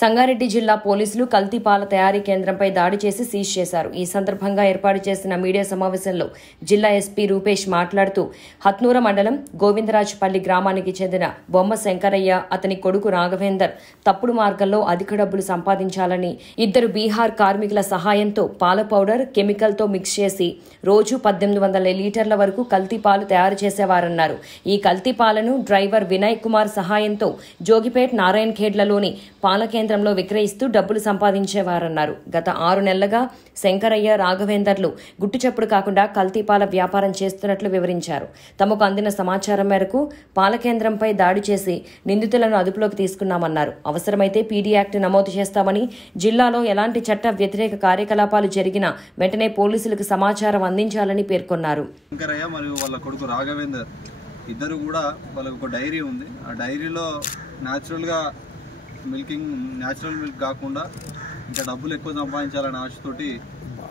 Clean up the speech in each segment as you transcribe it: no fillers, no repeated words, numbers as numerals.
సంగారెడ్డి జిల్లా పోలీసులు కల్తీ పాల తయారీ కేంద్రంపై దాడి చేసి సీజ్ చేశారు. ఈ సందర్భంగా ఏర్పాటు చేసిన మీడియా సమావేశంలో జిల్లా ఎస్పీ రూపేష్ మాట్లాడుతూ హత్నూర మండలం గోవిందరాజుపల్లి గ్రామానికి చెందిన బొమ్మ శంకరయ్య, అతని కొడుకు రాఘవేందర్ తప్పుడు మార్గంలో అధిక డబ్బులు సంపాదించాలని 2 బీహార్ కార్మికుల సహాయంతో పాల పౌడర్ కెమికల్తో మిక్స్ చేసి రోజు 1800 లీటర్ల వరకు కల్తీ పాలు తయారు చేసేవారన్నారు. ఈ కల్తీ పాలను డ్రైవర్ వినయ్ కుమార్ సహాయంతో జోగిపేట్ నారాయణ్ ఖేడ్లలోని పాల కేంద్రంలో విక్రయిస్తూ డబ్బులు సంపాదించేవారన్నారు. గత 6 నెలలుగా శంకరయ్య, రాఘవేందర్లు గుట్టుచప్పుడు కాకుండా కల్తీ పాల వ్యాపారం చేస్తున్నట్లు వివరించారు. తమకు అందిన సమాచారం మేరకు పాల కేంద్రంపై దాడి చేసి నిందితులను అదుపులోకి తీసుకున్నామన్నారు. అవసరమైతే పీడీ యాక్ట్ నమోదు చేస్తామని, జిల్లాలో ఎలాంటి చట్ట వ్యతిరేక కార్యకలాపాలు జరిగినా వెంటనే పోలీసులకు సమాచారం అందించాలని పేర్కొన్నారు. శంకరయ్య మరియు వాళ్ళ కొడుకు రాఘవేందర్ ఇద్దరు కూడా వాళ్ళకు ఒక డైరీ ఉంది. ఆ డైరీలో న్యాచురల్ మిల్క్ కాకుండా ఇంకా డబ్బులు ఎక్కువ సంపాదించాలనే ఆశతోటి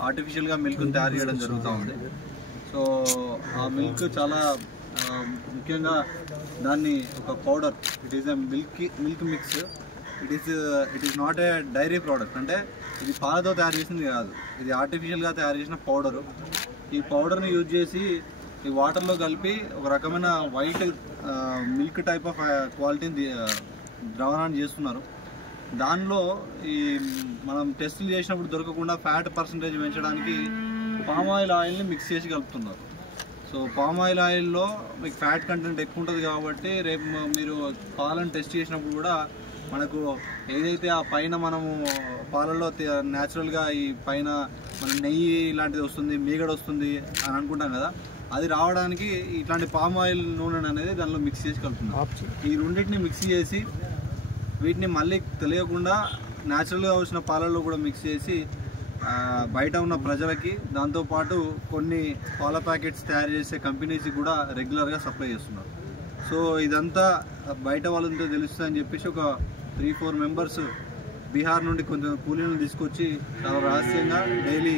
ఆర్టిఫిషియల్గా మిల్క్ని తయారు చేయడం జరుగుతూ ఉంది. సో ఆ మిల్క్ చాలా ముఖ్యంగా దాన్ని ఒక powder, it is a milk mix. It is not a dairy product. అంటే ఇది పాలతో తయారు చేసింది కాదు, ఇది ఆర్టిఫిషియల్గా తయారు చేసిన పౌడరు. ఈ పౌడర్ని యూజ్ చేసి ఈ వాటర్లో కలిపి ఒక రకమైన వైట్ మిల్క్ టైప్ ఆఫ్ క్వాలిటీని ద్రావణాన్ని చేస్తున్నారు. దానిలో ఈ మనం టెస్టులు చేసినప్పుడు దొరకకుండా ఫ్యాట్ పర్సంటేజ్ పెంచడానికి పామ్ ఆయిల్ని మిక్స్ చేసి కలుపుతున్నారు. సో పామ్ ఆయిల్లో మీకు ఫ్యాట్ కంటెంట్ ఎక్కువ ఉంటుంది కాబట్టి రేపు మీరు పాలను టెస్ట్ చేసినప్పుడు కూడా మనకు ఏదైతే ఆ పైన మనము పాలలో న్యాచురల్గా ఈ పైన మన నెయ్యి ఇలాంటిది వస్తుంది, మీగడ వస్తుంది అని అనుకుంటాం కదా, అది రావడానికి ఇట్లాంటి పామ్ ఆయిల్ నూనె అనేది దానిలో మిక్స్ చేసి కలుపుతున్నారు. ఈ రెండింటిని మిక్స్ చేసి వీటిని మళ్ళీ తెలియకుండా న్యాచురల్గా వచ్చిన పాలల్లో కూడా మిక్స్ చేసి బయట ఉన్న ప్రజలకి, దాంతోపాటు కొన్ని పాల ప్యాకెట్స్ తయారు చేసే కంపెనీస్కి కూడా రెగ్యులర్గా సప్లై చేస్తున్నారు. సో ఇదంతా బయట వాళ్ళంతా తెలుస్తుందని చెప్పేసి ఒక 3-4 మెంబర్స్ బీహార్ నుండి కొంచెం కూలీలను తీసుకొచ్చి చాలా రహస్యంగా డైలీ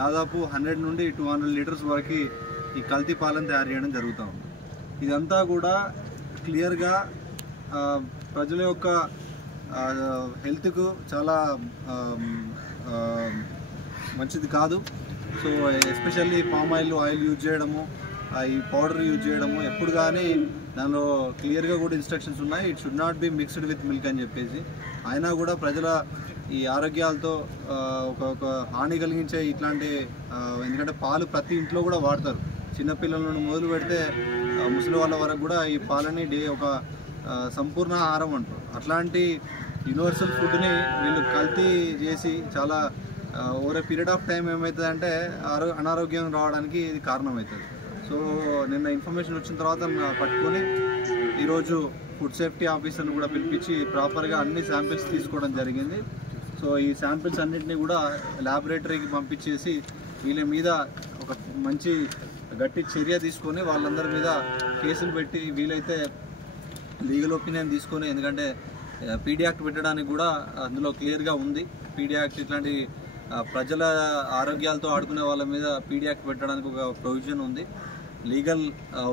దాదాపు 100 నుండి 200 లీటర్స్ వరకు ఈ కల్తీ పాలను తయారు చేయడం జరుగుతూ ఉంది. ఇదంతా కూడా క్లియర్గా ప్రజల యొక్క హెల్త్కు చాలా మంచిది కాదు. So especially palm oil use చేయడము, ఈ పౌడర్ యూజ్ చేయడము ఎప్పుడు కానీ దానిలో క్లియర్గా కూడా ఇన్స్ట్రక్షన్స్ ఉన్నాయి, it should not be mixed with milk అని చెప్పేసి. అయినా కూడా ప్రజల ఈ ఆరోగ్యాలతో ఒక హాని కలిగించే ఇట్లాంటి, ఎందుకంటే పాలు ప్రతి ఇంట్లో కూడా వాడతారు. చిన్నపిల్లల నుండి మొదలు పెడితే ముసలి వాళ్ళ వరకు కూడా ఈ పాలని ఒక సంపూర్ణ ఆహారం అంటారు. అట్లాంటి యూనివర్సల్ ఫుడ్ని వీళ్ళు కల్తీ చేసి చాలా over a period of time ఏమవుతుందంటే అనారోగ్యం రావడానికి ఇది కారణమవుతుంది. సో నిన్న ఇన్ఫర్మేషన్ వచ్చిన తర్వాత పట్టుకొని ఈరోజు ఫుడ్ సేఫ్టీ ఆఫీసర్ని కూడా పిలిపించి ప్రాపర్గా అన్ని శాంపిల్స్ తీసుకోవడం జరిగింది. సో ఈ శాంపిల్స్ అన్నింటినీ కూడా ల్యాబొరేటరీకి పంపించేసి వీళ్ళ మీద ఒక మంచి గట్టి చర్య తీసుకొని వాళ్ళందరి మీద కేసులు పెట్టి వీలైతే లీగల్ ఒపీనియన్ తీసుకొని, ఎందుకంటే పీడీ యాక్ట్ పెట్టడానికి కూడా అందులో క్లియర్గా ఉంది. పీడీ యాక్ట్ ఇట్లాంటి ప్రజల ఆరోగ్యాలతో ఆడుకునే వాళ్ళ మీద పీడీ యాక్ట్ పెట్టడానికి ఒక ప్రొవిజన్ ఉంది. లీగల్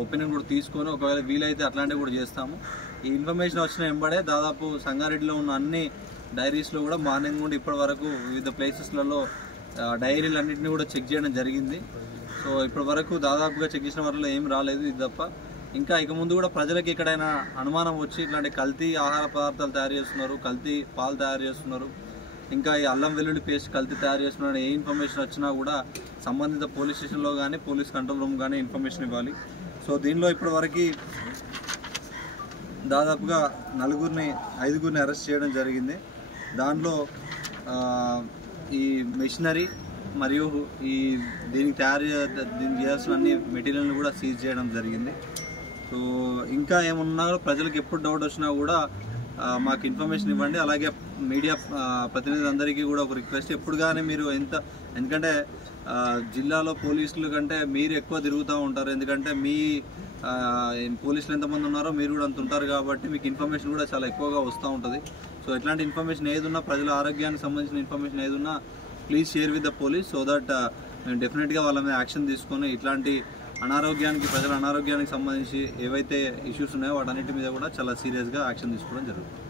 ఒపీనియన్ కూడా తీసుకొని ఒకవేళ వీలైతే అట్లాంటివి కూడా చేస్తాము. ఈ ఇన్ఫర్మేషన్ వచ్చిన వెంబడే దాదాపు సంగారెడ్డిలో ఉన్న అన్ని డైరీస్లో కూడా మార్నింగ్ నుండి ఇప్పటి వరకు వివిధ ప్లేసెస్లలో డైరీలు అన్నింటినీ కూడా చెక్ చేయడం జరిగింది. సో ఇప్పటి వరకు దాదాపుగా చెక్ చేసిన వారిలో ఏం రాలేదు, ఇది తప్ప. ఇంకా ఇక ముందు కూడా ప్రజలకు ఎక్కడైనా అనుమానం వచ్చి ఇట్లాంటి కల్తీ ఆహార పదార్థాలు తయారు చేస్తున్నారు, కల్తీ పాలు తయారు చేస్తున్నారు, ఇంకా ఈ అల్లం వెల్లుల్లి పేస్ట్ కల్తీ తయారు చేస్తున్నారు, ఏ ఇన్ఫర్మేషన్ వచ్చినా కూడా సంబంధిత పోలీస్ స్టేషన్లో కానీ పోలీస్ కంట్రోల్ రూమ్ కానీ ఇన్ఫర్మేషన్ ఇవ్వాలి. సో దీనిలో ఇప్పటి వరకు దాదాపుగా 5గురిని అరెస్ట్ చేయడం జరిగింది. దానిలో ఈ మెషినరీ మరియు దీనికి చేయాల్సిన అన్ని మెటీరియల్ని కూడా సీజ్ చేయడం జరిగింది. సో ఇంకా ఏమన్నా ప్రజలకు ఎప్పుడు డౌట్ వచ్చినా కూడా మాకు ఇన్ఫర్మేషన్ ఇవ్వండి. అలాగే మీడియా ప్రతినిధులందరికీ కూడా ఒక రిక్వెస్ట్, ఎప్పుడు కానీ మీరు ఎందుకంటే జిల్లాలో పోలీసుల కంటే మీరు ఎక్కువ తిరుగుతూ ఉంటారు, ఎందుకంటే మీ పోలీసులు ఎంతమంది ఉన్నారో మీరు కూడా అంత ఉంటారు కాబట్టి మీకు ఇన్ఫర్మేషన్ కూడా చాలా ఎక్కువగా వస్తూ ఉంటుంది. సో ఎట్లాంటి ఇన్ఫర్మేషన్ ఏదున్నా, ప్రజల ఆరోగ్యానికి సంబంధించిన ఇన్ఫర్మేషన్ ఏదున్నా please share with the police, so that మేము డెఫినెట్గా వాళ్ళ మీద యాక్షన్ తీసుకొని ఇట్లాంటి ప్రజల అనారోగ్యానికి సంబంధించి ఏవైతే ఇష్యూస్ ఉన్నాయో వాటన్నిటి మీద కూడా చాలా సీరియస్గా యాక్షన్ తీసుకోవడం జరుగుతుంది.